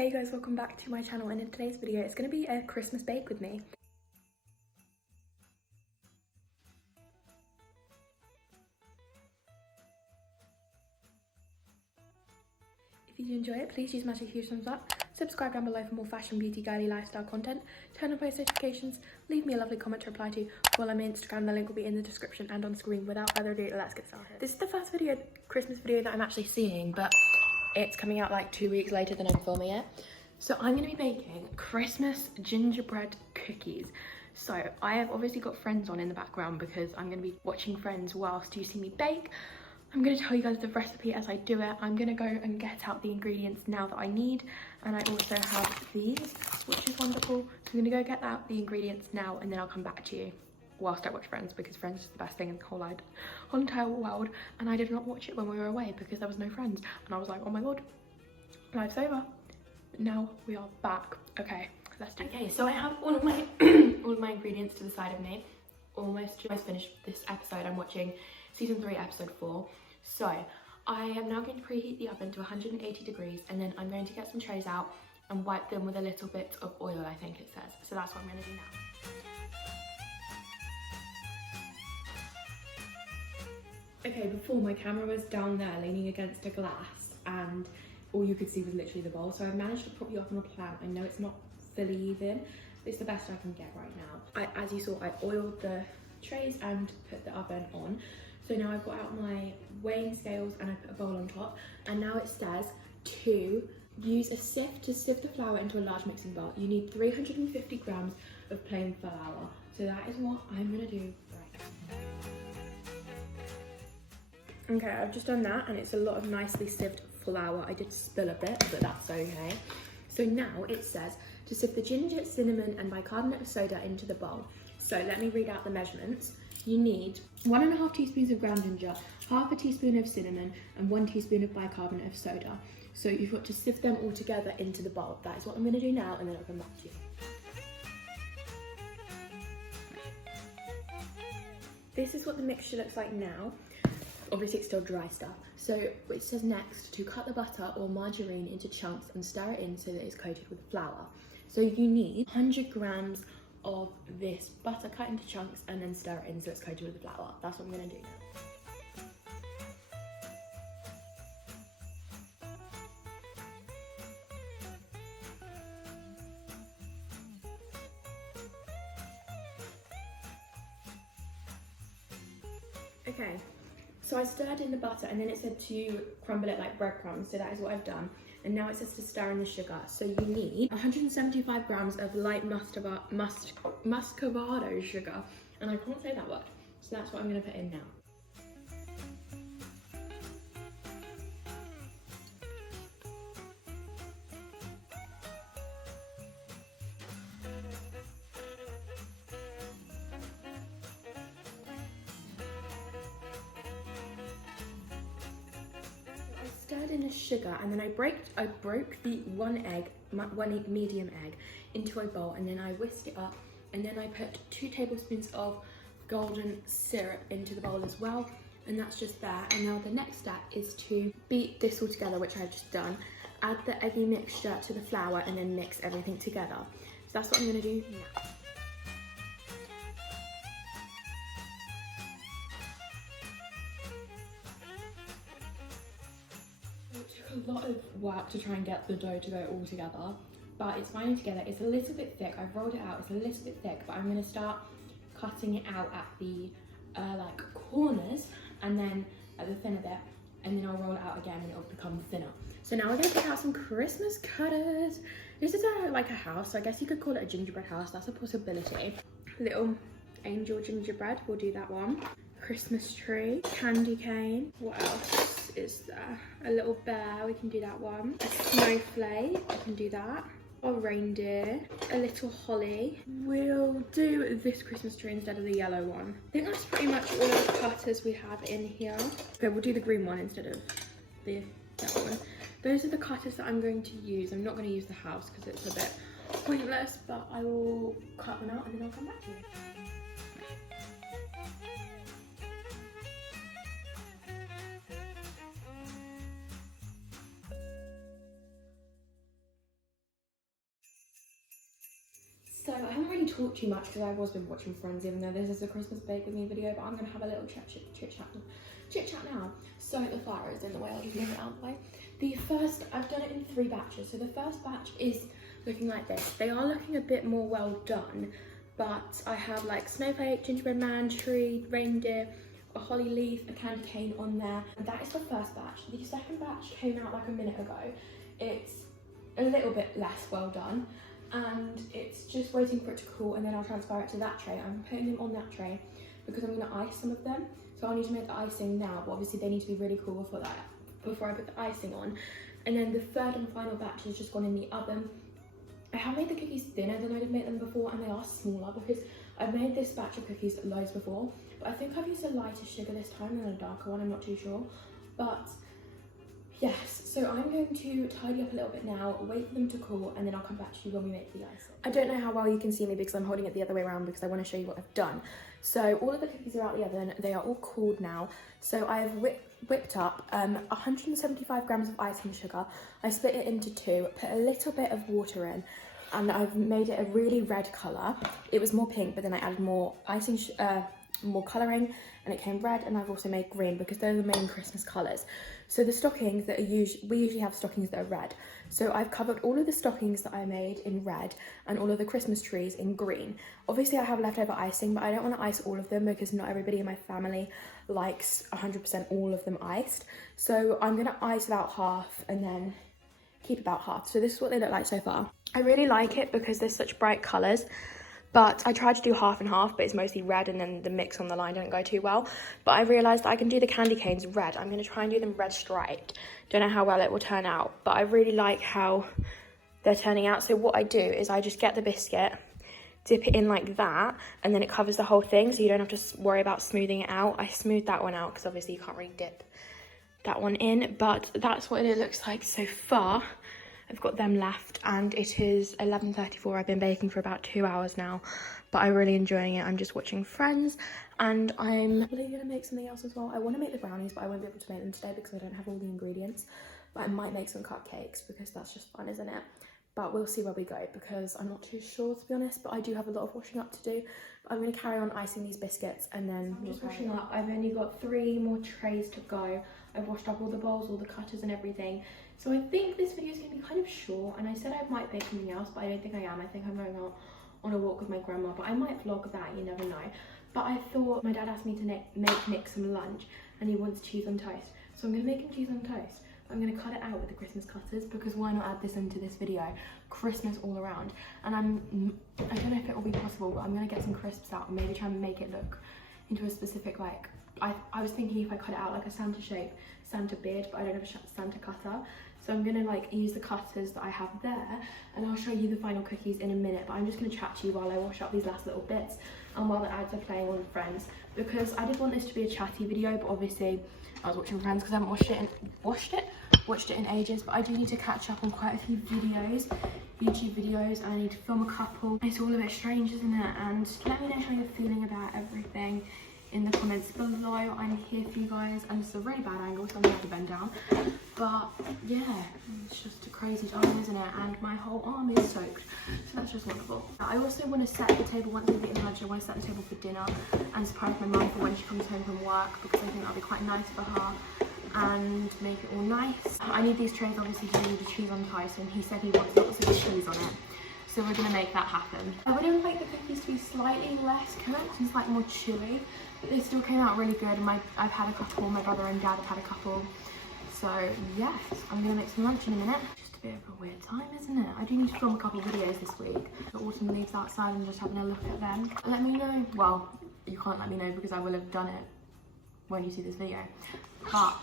Hey guys, welcome back to my channel, and in today's video it's going to be a Christmas bake with me. If you do enjoy it, please do smash a huge thumbs up, subscribe down below for more fashion, beauty, girly, lifestyle content, turn on post notifications, leave me a lovely comment to reply to. Follow me on Instagram, the link will be in the description and on screen. Without further ado, let's get started. This is the first Christmas video that I'm actually seeing, but it's coming out like 2 weeks later than I'm filming it. So I'm going to be baking Christmas gingerbread cookies. So I have obviously got Friends on in the background because I'm going to be watching Friends whilst you see me bake. I'm going to tell you guys the recipe as I do it. I'm going to go and get out the ingredients now that I need. And I also have these, which is wonderful. So I'm going to go get out the ingredients now, and then I'll come back to you whilst I watch Friends, because Friends is the best thing in the whole entire world. And I did not watch it when we were away because there was no Friends. And I was like, oh my god, life's over. Now we are back. Okay, let's do it. Okay, so I have all of my all of my ingredients to the side of me. Almost finished this episode. I'm watching season 3 episode 4. So I am now going to preheat the oven to 180 degrees, and then I'm going to get some trays out and wipe them with a little bit of oil, I think it says. So that's what I'm going to do now. Okay, before my camera was down there leaning against a glass, and all you could see was literally the bowl. So I've managed to prop you up on a plant. I know it's not fully even, but it's the best I can get right now. As you saw, I oiled the trays and put the oven on. So now I've got out my weighing scales and I put a bowl on top. And now it says to use a sieve to sieve the flour into a large mixing bowl. You need 350 grams of plain flour. So that is what I'm gonna do right now. Okay, I've just done that, and it's a lot of nicely sieved flour. I did spill a bit, but that's okay. So now it says to sift the ginger, cinnamon and bicarbonate of soda into the bowl. So let me read out the measurements. You need 1.5 teaspoons of ground ginger, half a teaspoon of cinnamon and 1 teaspoon of bicarbonate of soda. So you've got to sift them all together into the bowl. That is what I'm going to do now, and then I'll come back to you. This is what the mixture looks like now. Obviously it's still dry stuff. So it says next to cut the butter or margarine into chunks and stir it in so that it's coated with flour. So you need 100 grams of this butter cut into chunks and then stir it in so it's coated with the flour. That's what I'm going to do now. Okay. So I stirred in the butter, and then it said to crumble it like breadcrumbs, so that is what I've done. And now it says to stir in the sugar. So you need 175 grams of light muscovado sugar, and I can't say that word, so that's what I'm going to put in now. Stirred in the sugar, and then I broke the one medium egg into a bowl, and then I whisked it up, and then I put 2 tablespoons of golden syrup into the bowl as well, and that's just there. And now the next step is to beat this all together, which I've just done, add the eggy mixture to the flour, and then mix everything together. So that's what I'm going to do now. A lot of work to try and get the dough to go all together, but it's finally together. It's a little bit thick. I've rolled it out. It's a little bit thick, but I'm going to start cutting it out at the like corners, and then at the thinner bit, and then I'll roll it out again and it'll become thinner. So now we're going to pick out some Christmas cutters. This is like a house, so I guess you could call it a gingerbread house. That's a possibility. Little angel gingerbread, we'll do that one. Christmas tree, candy cane. What else is there? A little bear, we can do that one. A snowflake, I can do that. A reindeer, a little holly. We'll do this Christmas tree instead of the yellow one. I think that's pretty much all of the cutters we have in here. Okay, we'll do the green one instead of the yellow one. Those are the cutters that I'm going to use. I'm not going to use the house because it's a bit pointless, but I will cut them out and then I'll come back to you. So I haven't really talked too much because I've always been watching Friends, even though this is a Christmas bake with me video, but I'm going to have a little chit chat now. So the flour is in the way, I'll just move it out of the way. The first, I've done it in 3 batches. So the first batch is looking like this. They are looking a bit more well done, but I have like snowflake, gingerbread man, tree, reindeer, a holly leaf, a candy cane on there. And that is the first batch. The second batch came out like a minute ago. It's a little bit less well done, and it's just waiting for it to cool, and then I'll transfer it to that tray. I'm putting them on that tray because I'm going to ice some of them, so I'll need to make the icing now, but obviously they need to be really cool before I put the icing on. And then the third and final batch has just gone in the oven. I have made the cookies thinner than I did make them before, and they are smaller because I've made this batch of cookies loads before, but I think I've used a lighter sugar this time than a darker one, I'm not too sure. But yes, so I'm going to tidy up a little bit now, wait for them to cool, and then I'll come back to you when we make the icing. I don't know how well you can see me because I'm holding it the other way around because I want to show you what I've done. So all of the cookies are out the oven, they are all cooled now. So I've whipped up 175 grams of icing sugar. I split it into 2, put a little bit of water in, and I've made it a really red colour. It was more pink, but then I added more more colouring, and it came red, and I've also made green because they're the main Christmas colours. So the stockings that are we usually have stockings that are red. So I've covered all of the stockings that I made in red and all of the Christmas trees in green. Obviously I have leftover icing, but I don't want to ice all of them because not everybody in my family likes 100% all of them iced. So I'm going to ice about half and then keep about half. So this is what they look like so far. I really like it because there's such bright colours. But I tried to do half and half, but it's mostly red, and then the mix on the line didn't go too well. But I realised that I can do the candy canes red. I'm going to try and do them red striped. Don't know how well it will turn out, but I really like how they're turning out. So what I do is I just get the biscuit, dip it in like that, and then it covers the whole thing, so you don't have to worry about smoothing it out. I smoothed that one out because obviously you can't really dip that one in, but that's what it looks like so far. I've got them left, and it is 11:34. I've been baking for about 2 hours now, but I'm really enjoying it. I'm just watching Friends, and I'm really gonna make something else as well. I want to make the brownies, but I won't be able to make them today because I don't have all the ingredients. But I might make some cupcakes because that's just fun, isn't it? But we'll see where we go because I'm not too sure, to be honest, but I do have a lot of washing up to do. But I'm going to carry on icing these biscuits, and then I'm just washing up. I've only got 3 more trays to go. I've washed up all the bowls, all the cutters and everything. So I think this video is going to be kind of short, and I said I might bake something else, but I don't think I am. I think I'm going out on a walk with my grandma, but I might vlog that, you never know. But I thought, my dad asked me to make Nick some lunch, and he wants cheese on toast. So I'm going to make him cheese on toast. I'm going to cut it out with the Christmas cutters because why not add this into this video? Christmas all around. And I don't know if it will be possible, but I'm going to get some crisps out and maybe try and make it look into a specific, like, I was thinking if I cut it out like a Santa shape, Santa beard, but I don't have a Santa cutter. So I'm going to like use the cutters that I have there, and I'll show you the final cookies in a minute, but I'm just going to chat to you while I wash up these last little bits and while the ads are playing on Friends, because I did want this to be a chatty video, but obviously I was watching Friends because I haven't watched it in ages. But I do need to catch up on quite a few videos, YouTube videos, and I need to film a couple. It's all a bit strange, isn't it? And let me know how you're feeling about everything in the comments below. I'm here for you guys, and it's a really bad angle, so I'm gonna have to bend down. But yeah, it's just a crazy time, isn't it? And my whole arm is soaked, so that's just wonderful. I also want to set the table once I've eaten lunch. I want to set the table for dinner and surprise my mum for when she comes home from work, because I think that'll be quite nice for her, and make it all nice. I need these trays obviously to do the cheese on toast, and he said he wants lots of cheese on it, so we're gonna make that happen. I would have liked the cookies to be slightly less cooked and slightly more chewy, but they still came out really good, and I've had a couple, my brother and dad have had a couple. So yes, I'm gonna make some lunch in a minute. Just a bit of a weird time, isn't it? I do need to film a couple of videos this week. The autumn leaves outside and just having a look at them. Let me know, well, you can't let me know because I will have done it when you see this video. But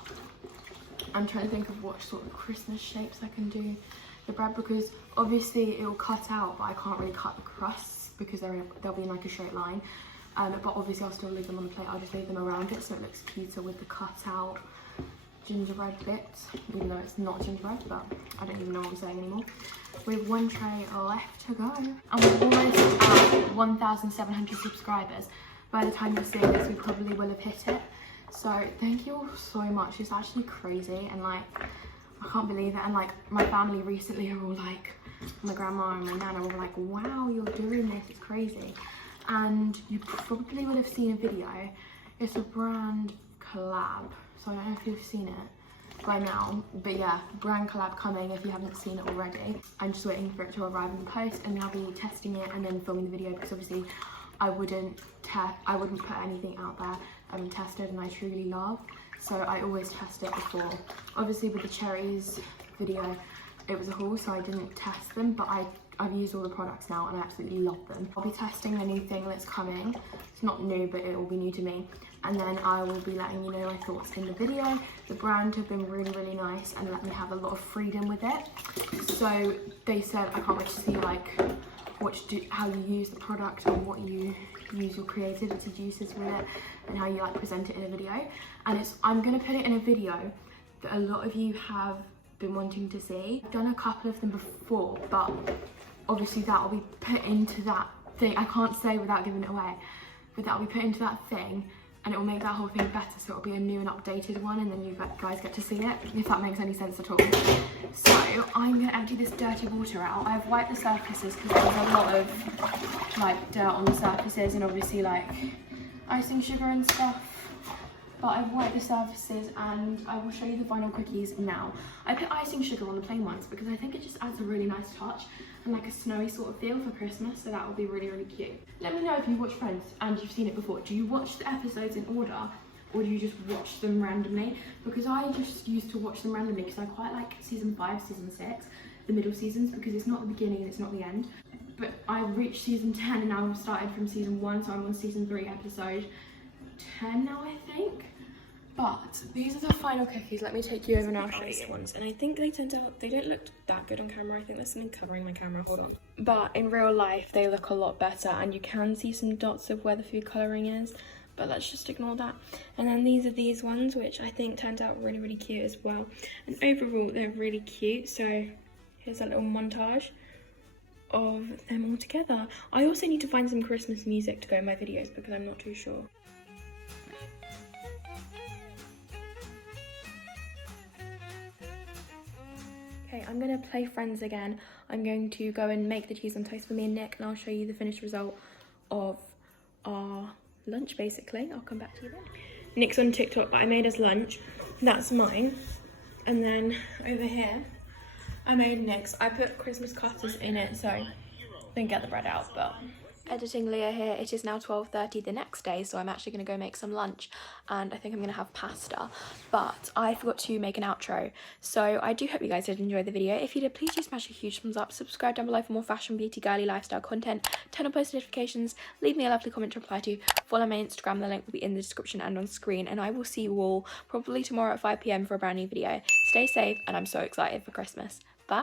I'm trying to think of what sort of Christmas shapes I can do the bread, because obviously it will cut out, but I can't really cut the crusts because they'll be in like a straight line. But obviously I'll still leave them on the plate. I'll just leave them around it so it looks cuter with the cut out gingerbread bits, even though it's not gingerbread, but I don't even know what I'm saying anymore. We have 1 tray left to go, and we're almost at 1,700 subscribers. By the time you're seeing this, we probably will have hit it. So thank you all so much. It's actually crazy, and like I can't believe it. And like my family recently are all like, my grandma and my nana were like, wow, you're doing this, it's crazy. And you probably would have seen a video. It's a brand collab, so I don't know if you've seen it by now, but yeah, brand collab coming if you haven't seen it already. I'm just waiting for it to arrive in the post, and then I'll be testing it and then filming the video, because obviously I wouldn't put anything out there I haven't tested and I truly love, so I always test it before. Obviously with the cherries video, it was a haul, so I didn't test them, but I've used all the products now and I absolutely love them. I'll be testing the new thing that's coming. It's not new, but it will be new to me, and then I will be letting you know my thoughts in the video. The brand have been really, really nice and let me have a lot of freedom with it. So they said, I can't wait to see like how you use the product and what you use your creativity juices with it, and how you like present it in a video. And I'm gonna put it in a video that a lot of you have been wanting to see. I've done a couple of them before, but obviously that will be put into that thing. I can't say without giving it away, but that will be put into that thing, and it will make that whole thing better, so it'll be a new and updated one, and then you guys get to see it, if that makes any sense at all. So I'm gonna empty this dirty water out. I've wiped the surfaces because there's a lot of like dirt on the surfaces, and obviously like icing sugar and stuff. But I've wiped the surfaces, and I will show you the final cookies now. I put icing sugar on the plain ones because I think it just adds a really nice touch and like a snowy sort of feel for Christmas, so that will be really, really cute. Let me know if you watch Friends and you've seen it before. Do you watch the episodes in order, or do you just watch them randomly? Because I just used to watch them randomly because I quite like season 5, season 6, the middle seasons, because it's not the beginning and it's not the end. But I reached season 10 and now I've started from season 1, so I'm on season 3, episode 10 now, I think. But these are the final cookies. Let me take you over and I'll show you ones. And I think they don't look that good on camera. I think there's something covering my camera, hold on. But in real life, they look a lot better, and you can see some dots of where the food colouring is, but let's just ignore that. And then these are these ones, which I think turned out really, really cute as well. And overall, they're really cute. So here's a little montage of them all together. I also need to find some Christmas music to go in my videos because I'm not too sure. Okay, I'm gonna play Friends again. I'm going to go and make the cheese on toast for me and Nick, and I'll show you the finished result of our lunch, basically. I'll come back to you then. Nick's on TikTok, but I made us lunch. That's mine. And then over here, I made Nick's. I put Christmas cutters in it, so I didn't get the bread out, but... Editing Leah here. It is now 12:30 the next day, so I'm actually going to go make some lunch, and I think I'm going to have pasta, but I forgot to make an outro. So I do hope you guys did enjoy the video. If you did, please do smash a huge thumbs up, subscribe down below for more fashion, beauty, girly, lifestyle content, turn on post notifications, leave me a lovely comment to reply to, follow my Instagram, the link will be in the description and on screen, and I will see you all probably tomorrow at 5 PM for a brand new video. Stay safe, and I'm so excited for Christmas. Bye.